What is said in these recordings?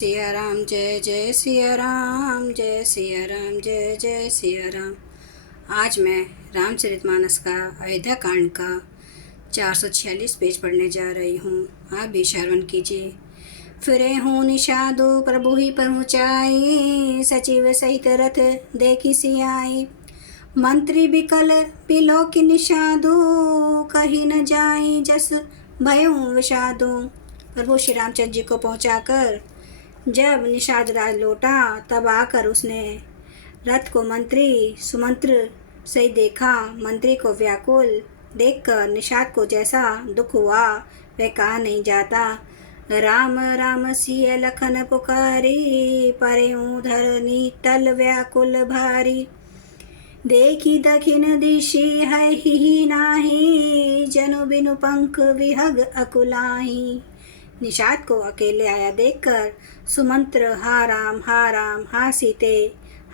सिया राम जय जय सिया राम, जय सिया राम जय जय सिया राम। आज मैं रामचरितमानस का अयोध्या कांड का 446 पेज पढ़ने जा रही हूँ। आप भी श्रवण कीजिए। फिरे हूँ निषादो प्रभु ही पहुँचाई, सचिव सहित रथ देखी सियाई। मंत्री बिकल पिलो की निषादो, कहीं न जाई जस भयों विषादो। प्रभु श्री रामचंद्र जी को पहुँचाकर जब निषाद राज लौटा, तब आकर उसने रथ को मंत्री सुमंत्र से देखा। मंत्री को व्याकुल देखकर निषाद को जैसा दुख हुआ वह कहा नहीं जाता। राम राम सिय लखन पुकारी, परेऊ धरनी तल व्याकुल भारी। देखी दखिन दिशि है ही नाही, जनु बिनु पंख विहग अकुलाही। निषाद को अकेले आया देखकर सुमंत्र हा राम हा सीते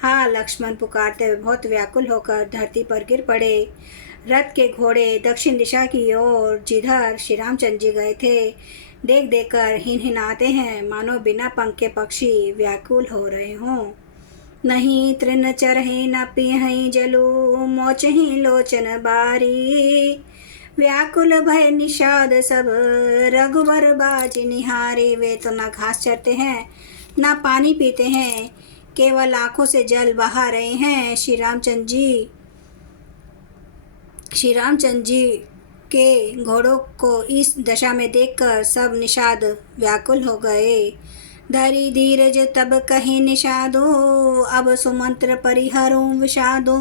हा लक्ष्मण पुकारते हुए बहुत व्याकुल होकर धरती पर गिर पड़े। रथ के घोड़े दक्षिण दिशा की ओर जिधर श्री रामचंद्र जी गए थे देख देख कर हिनहिनाते हैं, मानो बिना पंख के पक्षी व्याकुल हो रहे हों। नहीं तृण चरहि न पियहि जलु, मोचहि लोचन बारी। व्याकुल भय निषाद सब रघुवर बाजी निहारे। वे तो न घास चरते हैं न पानी पीते हैं, केवल आंखों से जल बहा रहे हैं। श्री रामचंद्र जी के घोड़ों को इस दशा में देखकर सब निषाद व्याकुल हो गए। धरी धीरज तब कहे निषादो, अब सुमंत्र परिहरों विषादो।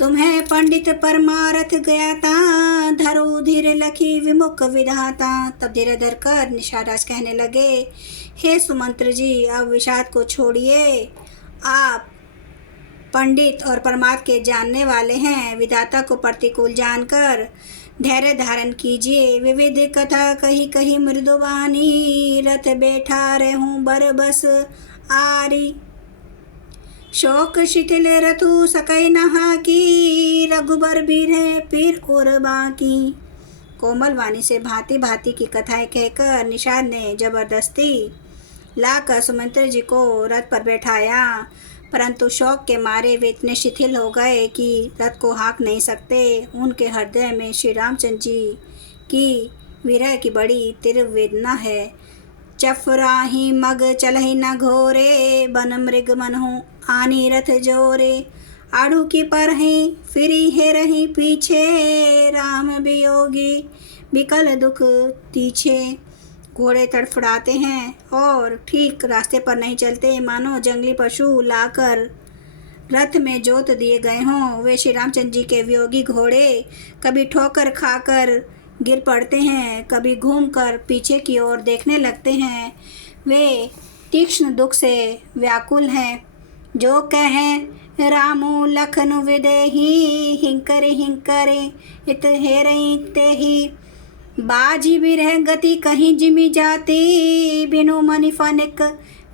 तुम्हें पंडित परमारथ गया था, धरो धीर लखी विमुख विधाता। तब धीरे धर कर निषादराज कहने लगे, हे सुमंत्र जी, अब विषाद को छोड़िए। आप पंडित और परमार्थ के जानने वाले हैं। विधाता को प्रतिकूल जानकर धैर्य धारण कीजिए। विविध कथा कही कही मृदुवानी, रथ बैठा रहूं बर बस आरी। शोक शिथिल रथु सकै नहा की, रघुबर बीर है पीर और बाकी। कोमल वाणी से भांति भांति की कथाएं कहकर निषाद ने जबरदस्ती लाकर सुमंत्र जी को रथ पर बैठाया, परंतु शोक के मारे वे इतने शिथिल हो गए कि रथ को हाँक नहीं सकते। उनके हृदय में श्री रामचंद्र जी की विरह की बड़ी तीव्र वेदना है। चफराही मग चलहि न घोरे, बन मृग मनहु आनी रथ जोरे। आड़ू की परहि फिरी है रही पीछे, राम वियोगी विकल दुख तीछे। घोड़े तड़फड़ाते हैं और ठीक रास्ते पर नहीं चलते, मानो जंगली पशु लाकर रथ में जोत दिए गए हों। वे श्री रामचंद्र जी के वियोगी घोड़े कभी ठोकर खाकर गिर पड़ते हैं, कभी घूमकर पीछे की ओर देखने लगते हैं। वे तीक्ष्ण दुख से व्याकुल हैं। जो कहें रामु लखनु विदेही, हिंकरे हिंकरे इत हेरई तेही। बाजी बिरह गति कहीं जिमी जाती, बिनु मनि फनिक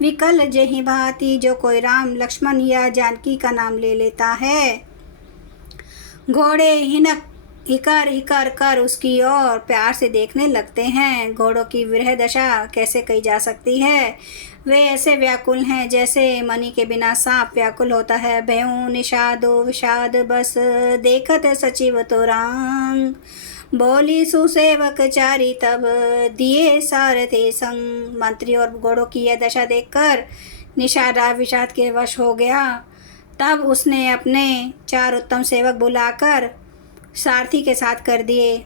विकल जही भांति। जो कोई राम लक्ष्मण या जानकी का नाम ले लेता है, घोड़े हिनक हिकार हिकार कर उसकी ओर प्यार से देखने लगते हैं। घोड़ों की विरह दशा कैसे कही जा सकती है। वे ऐसे व्याकुल हैं जैसे मणि के बिना सांप व्याकुल होता है। भयों निषादो विषाद बस, देखत सचिव तो रांग। बोली सुसेवक चारी तब, दिए सारथे संग। मंत्री और घोड़ों की यह दशा देखकर निषाद विषाद के वश हो गया। तब उसने अपने 4 उत्तम सेवक बुलाकर सारथी के साथ कर दिए।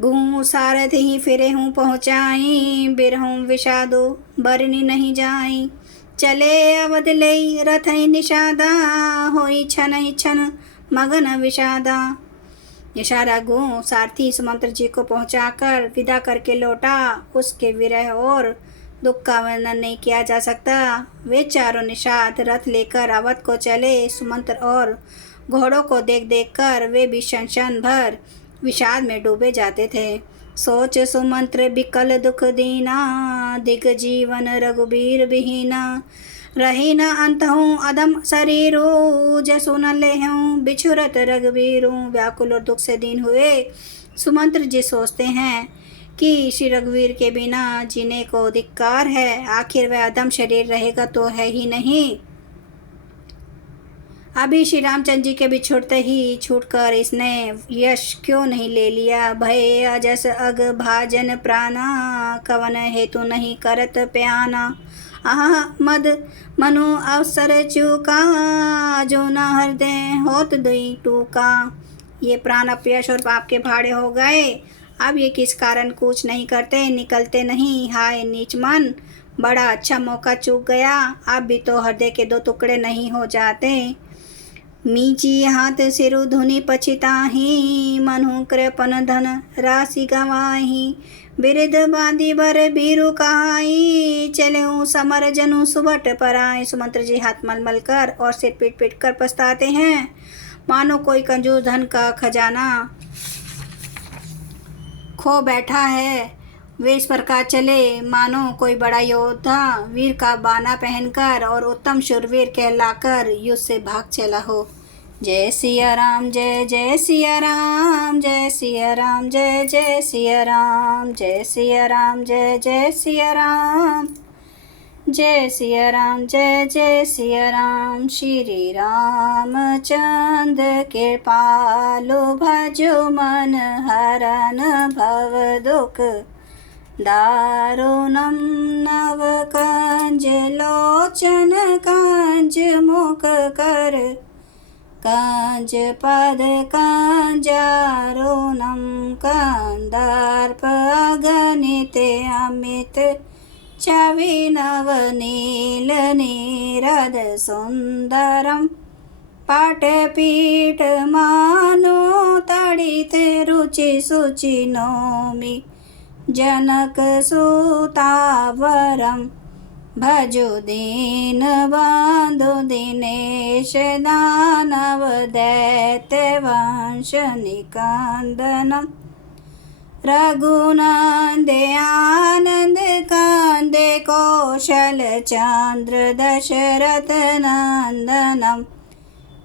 घूँ सारथ ही फिरे हूँ पहुँचाई, बिरहूँ विषादो बरनी नहीं जाई। चले अवध ले रथ निषादा, होई छन छन मगन विषादा। निषादा घूँ सारथी सुमंत्र जी को पहुँचाकर विदा करके लौटा। उसके विरह और दुख का वर्णन नहीं किया जा सकता। वे चारों निषाद रथ लेकर अवध को चले। सुमंत्र और घोड़ों को देख देख कर वे भी क्षण भर विषाद में डूबे जाते थे। सोच सुमंत्र बिकल दुख दीना, दिग जीवन रघुबीर बिहीना। रही न अंत हूँ अदम शरीरो, जसु न लेहूँ बिछुरत रघुबीरू। व्याकुल और दुख से दीन हुए सुमंत्र जी सोचते हैं, कि श्री रघुवीर के बिना जीने को धिक्कार है। आखिर वह अदम शरीर रहेगा तो है ही नहीं। अभी श्री रामचंद्र जी के बिछुड़ते ही छूटकर इसने यश क्यों नहीं ले लिया। भय अजस अग भाजन प्राणा, कवन हेतु नहीं करत प्याना। आह मद मनु अवसर चूका, जो न हृदय होत दुई टूका। ये प्राण अपयश और पाप के भाड़े हो गए। अब ये किस कारण कूच नहीं करते, निकलते नहीं। हाय नीच मन, बड़ा अच्छा मौका चूक गया। अब भी तो हृदय के दो टुकड़े नहीं हो जाते। मीची हाथ सिरु धुनि पछिताही, मनु कृपन धन राशि गवाही। बिरद बांधी बर बीरू कहाई, चले समर जनु सुबट पराए। सुमंत्र जी हाथ मलमल कर और सिर पीट पीट कर पछताते हैं, मानो कोई कंजूस धन का खजाना खो बैठा है। वे इस प्रकार चले मानो कोई बड़ा योद्धा वीर का बाना पहनकर और उत्तम शूरवीर कहलाकर युद्ध से भाग चला हो। जय सिया राम, जय जय सिया राम, जय सिया राम, जय जय सिया राम, जय सिया राम, जय जय सिया राम, जय सिया राम, जय जय सिया राम। श्री रामचंद्र कृपालु, भजो मन हरन भव दुख दारुणम। नव कंज लोचन कंज मुख कर, कंज पद कंजारुणम। कंदर्प अगणित अमित, छवि नवनील नीरद सुंदरम। पाटपीठ मानो तड़ित रुचि सुचि नौमि, जनक सुतावरम। भजो दीन बंधु दिनेश, दानव दैत्य वंश निकंदनम। रघुनंदे आनंद कांदे, कौशल चंद्र दशरथ नंदनम।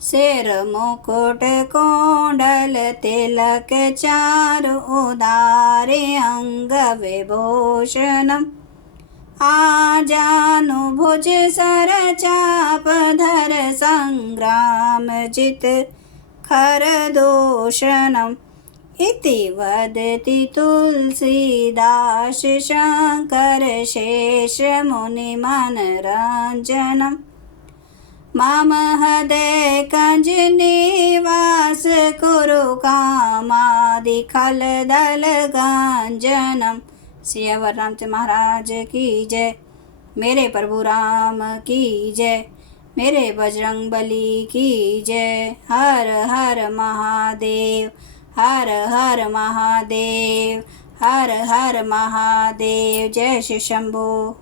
सिर मुकुट कोंडल तिलक, चारु उदारे अंग विभूषणम। आजानु भुज सर चाप धर, संग्राम जित खर दूषणम। इति वदति तुलसीदास, शंकर शेष मुनि मनरंजनम। मम हृदय कंज निवास, कुरु कामादि खल दल गंजनम। सियावर रामचंद्र महाराज की जय। मेरे प्रभु राम की जय। मेरे बजरंग बली की जय। हर हर महादेव, हर हर महादेव, हर हर महादेव। जय श्री शंभू।